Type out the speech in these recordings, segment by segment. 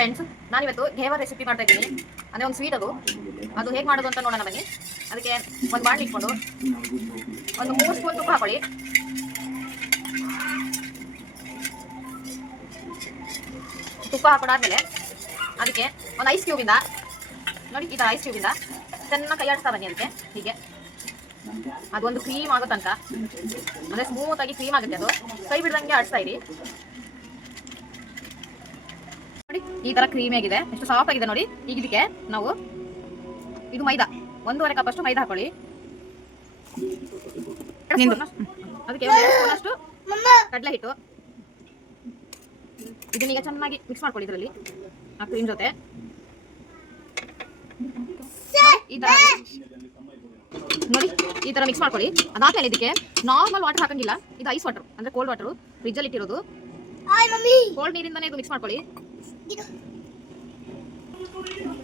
Friends, ನಾನಿವತ್ತು ಘೇವರ್ recipe ಮಾಡ್ತಾ ಇದ್ದೀನಿ. ಅಂದರೆ ಒಂದು ಸ್ವೀಟ್ ಅದು ಹೇಗೆ ಮಾಡೋದು ಅಂತ ನೋಡೋಣ ಬನ್ನಿ. ಅದಕ್ಕೆ ಒಂದು ಬಾಣಲಿ ಇಟ್ಕೊಂಡು ಒಂದು 3 ಸ್ಪೂನ್ ತುಪ್ಪ ಹಾಕೊಳ್ಳಿ. ತುಪ್ಪ ಹಾಕೊಂಡಾದ್ಮೇಲೆ ಅದಕ್ಕೆ ಒಂದು ಐಸ್ ಕ್ಯೂಬಿಂದ ನೋಡಿ, ಈ ಥರ ಐಸ್ ಕ್ಯೂಬಿಂದ ಚೆನ್ನಾಗಿ ಕೈ ಆಡಿಸ್ತಾ ಬನ್ನಿ. ಅದಕ್ಕೆ ಹೀಗೆ ಅದೊಂದು ಕ್ರೀಮ್ ಆಗೋ ತನಕ, ಅಂದರೆ ಸ್ಮೂತಾಗಿ ಕ್ರೀಮ್ ಆಗುತ್ತೆ. ಅದು ಕೈ ಬಿಡ್ದಂಗೆ ಆಡಿಸ್ತಾ ಇರಿ. ನೋಡಿ, ಈ ತರ ಕ್ರೀಮಿ ಆಗಿದೆ, ಎಷ್ಟು ಸಾಫ್ಟ್ ಆಗಿದೆ ನೋಡಿ. ಈಗ ಇದಕ್ಕೆ ನಾವು ಇದು ಮೈದಾ 1.5 ಕಪ್ ಅಷ್ಟು ಮೈದಾ ಹಾಕೊಳ್ಳಿ. ಅದಕ್ಕೆ 2 ಸ್ಪೂನ್ ಅಷ್ಟು ಕಡಲೆ ಹಿಟ್ಟು. ಇದನ್ನೀಗ ಚೆನ್ನಾಗಿ ಮಿಕ್ಸ್ ಮಾಡ್ಕೊಳ್ಳಿ ಇದರಲ್ಲಿ ಆ ಕ್ರೀಮ್ ಜೊತೆ. ಈ ತರ ನೋಡಿ, ಈ ತರ ಮಿಕ್ಸ್ ಮಾಡ್ಕೊಳ್ಳಿ. ಅದಾದ್ಮೇಲೆ ಇದಕ್ಕೆ ನಾರ್ಮಲ್ ವಾಟರ್ ಹಾಕಂಗಿಲ್ಲ, ಇದು ಐಸ್ ವಾಟರ್, ಅಂದ್ರೆ ಕೋಲ್ಡ್ ವಾಟರ್, ಫ್ರಿಜ್ ಅಲ್ಲಿ ಇಟ್ಟಿರೋದು. ಕೋಲ್ಡ್ ನೀರಿಂದಾನೆ ಇದು ಮಿಕ್ಸ್ ಮಾಡ್ಕೊಳ್ಳಿ.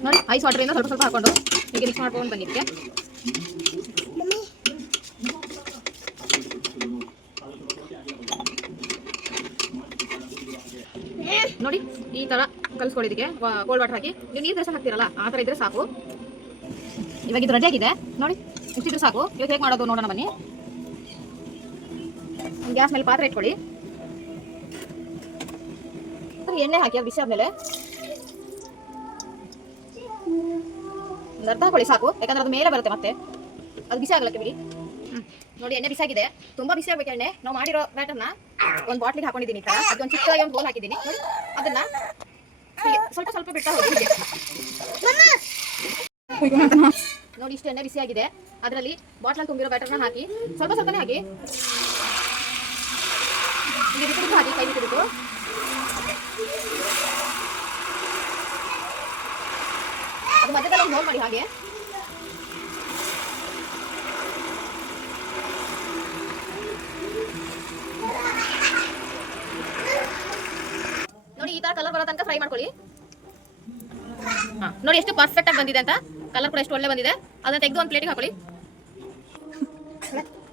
ನೋಡಿ, ಐಸ್ ವಾಟರ್ ಇಂದ ಸ್ವಲ್ಪ ಸ್ವಲ್ಪ ಹಾಕೊಂಡು ಹೀಗೆ ಮಿಕ್ಸ್ ಮಾಡ್ಕೊಂಡು ಬನ್ನಿ. ಇದಕ್ಕೆ ನೋಡಿ, ಈ ತರ ಕಲ್ಸ್ಕೊಳ್ಳಿ. ಇದಕ್ಕೆ ಕೋಲ್ಡ್ ವಾಟರ್ ಹಾಕಿ, ನೀವು ನೀರು ದೋಸೆ ಹಾಕ್ತಿರಲ್ಲ ಆ ತರ ಇದ್ರೆ ಸಾಕು. ಇವಾಗ ಇದು ರೆಡಿ ಆಗಿದೆ ನೋಡಿ, ಇಷ್ಟಿದ್ರೆ ಸಾಕು. ಇವಾಗ ಹೇಗೆ ಮಾಡೋದು ನೋಡೋಣ ಬನ್ನಿ. ಗ್ಯಾಸ್ ಮೇಲೆ ಪಾತ್ರೆ ಇಟ್ಕೊಳ್ಳಿ. ಎಣ್ಣೆ ಹಾಕಿ ಅದು ಬಿಸಿ ಆದ್ಮೇಲೆ ಒಂದು ಅರ್ಧ ಹಾಕೊಳ್ಳಿ ಸಾಕು, ಯಾಕಂದ್ರೆ ಅದು ಮೇಲೆ ಬರುತ್ತೆ ಮತ್ತೆ ಅದು ಬಿಸಿ ಆಗಲಕ್ಕೆ ಬಿಡಿ. ನೋಡಿ, ಎಣ್ಣೆ ಬಿಸಿ ಆಗಿದೆ, ತುಂಬಾ ಬಿಸಿ ಆಗ್ಬೇಕು ಎಣ್ಣೆ. ನಾವು ಮಾಡಿರೋ ಬ್ಯಾಟರ್ನ ಒಂದು ಬಾಟ್ಲಿಗೆ ಹಾಕೊಂಡಿದ್ದೀನಿ. ಈ ತರ ಅದೊಂದು ಚಿಕ್ಕದಾಗಿ ಒಂದು ಬೋಲ್ ಹಾಕಿದ್ದೀನಿ ನೋಡಿ. ಅದನ್ನ ಸ್ವಲ್ಪ ಸ್ವಲ್ಪ ಬಿಡ್ತಾ ಹೋಗಿ. ನೋಡಿ, ಇಷ್ಟು ಎಣ್ಣೆ ಬಿಸಿ ಆಗಿದೆ. ಅದರಲ್ಲಿ ಬಾಟ್ಲಲ್ಲಿ ತುಂಬಿರೋ ಬ್ಯಾಟರ್ನ ಹಾಕಿ ಸ್ವಲ್ಪ ಸ್ವಲ್ಪನೇ ಹಾಕಿ. ಹೀಗೆ ಬಿಟ್ಟು ಹಾಕಿ, ಕೈ ಬಿಟ್ಟು ಅದು ಮಧ್ಯದಲ್ಲಿ ಒಂದು ಹೋಲ್ ಮಾಡಿ. ಹಾಗೆ ನೋಡಿ, ಈ ತರ ಕಲರ್ ಬರೋ ತನಕ ಫ್ರೈ ಮಾಡ್ಕೊಳ್ಳಿ. ನೋಡಿ ಎಷ್ಟು ಪರ್ಫೆಕ್ಟ್ ಆಗಿ ಬಂದಿದೆ ಅಂತ, ಕಲರ್ ಕೂಡ ಎಷ್ಟು ಒಳ್ಳೆ ಬಂದಿದೆ. ಅದನ್ನ ತೆಗೆದು ಒಂದು ಪ್ಲೇಟಿಗೆ ಹಾಕೊಳ್ಳಿ.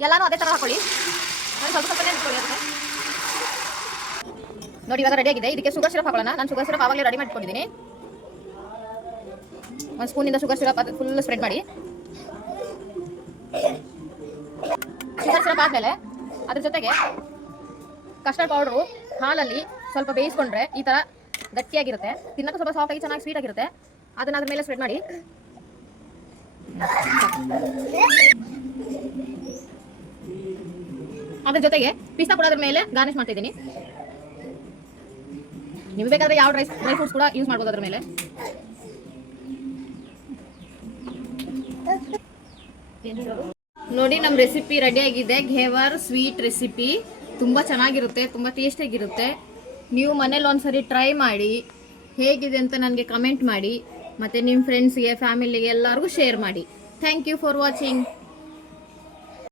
ಎಲ್ಲಾನು ಅದೇ ತರ ಹಾಕೊಳ್ಳಿ. ಸ್ವಲ್ಪ ಸ್ವಲ್ಪ ಹಾಕೊಳ್ಳಿ ಅದಕ್ಕೆ. ನೋಡಿ, ಇವಾಗ ರೆಡಿ ಆಗಿದೆ. ಇದಕ್ಕೆ ಶುಗರ್ ಸಿರಪ್ ಹಾಕೊಳ್ಳೋಣ. ನಾನು ಶುಗರ್ ಸಿರಪ್ ಆವಾಗಲೇ ರೆಡಿ ಮಾಡಿಟ್ಕೊಂಡಿದ್ದೀನಿ. 1 ಸ್ಪೂನಿಂದ ಶುಗರ್ ಸಿರಪ್ ಫುಲ್ ಸ್ಪ್ರೆಡ್ ಮಾಡಿ. ಶುಗರ್ ಸಿರಪ್ ಆದಮೇಲೆ ಅದ್ರ ಜೊತೆಗೆ ಕಸ್ಟರ್ಡ್ ಪೌಡ್ರು ಹಾಲಲ್ಲಿ ಸ್ವಲ್ಪ ಬೇಯಿಸ್ಕೊಂಡ್ರೆ ಈ ಥರ ಗಟ್ಟಿಯಾಗಿರುತ್ತೆ. ತಿನ್ನೋಕೆ ಸ್ವಲ್ಪ ಸಾಫ್ಟ್ ಆಗಿ ಚೆನ್ನಾಗಿ ಸ್ವೀಟ್ ಆಗಿರುತ್ತೆ. ಅದನ್ನ ಅದ್ರ ಮೇಲೆ ಸ್ಪ್ರೆಡ್ ಮಾಡಿ. ಅದ್ರ ಜೊತೆಗೆ ಪಿಸ್ತಾ ಕೂಡ ಅದ್ರ ಮೇಲೆ ಗಾರ್ನಿಶ್ ಮಾಡ್ತಾ ಇದ್ದೀನಿ. ನೀವು ಬೇಕಾದ್ರೆ ಯಾವ ಡ್ರೈ ಫ್ರೂಟ್ಸ್ ಕೂಡ ಯೂಸ್ ಮಾಡ್ಬೋದು ಅದ್ರ ಮೇಲೆ. ನೋಡಿ, ನಮ್ಮ ರೆಸಿಪಿ ರೆಡಿ ಆಗಿದೆ. ಘೇವರ್ ಸ್ವೀಟ್ ರೆಸಿಪಿ ತುಂಬ ಚೆನ್ನಾಗಿರುತ್ತೆ, ತುಂಬ ಟೇಸ್ಟಿಯಾಗಿರುತ್ತೆ. ನೀವು ಮನೇಲಿ ಒಂದ್ಸರಿ ಟ್ರೈ ಮಾಡಿ, ಹೇಗಿದೆ ಅಂತ ನನಗೆ ಕಮೆಂಟ್ ಮಾಡಿ. ಮತ್ತು ನಿಮ್ಮ ಫ್ರೆಂಡ್ಸ್ಗೆ, ಫ್ಯಾಮಿಲಿಗೆ ಎಲ್ಲರಿಗೂ ಶೇರ್ ಮಾಡಿ. Thank you for watching.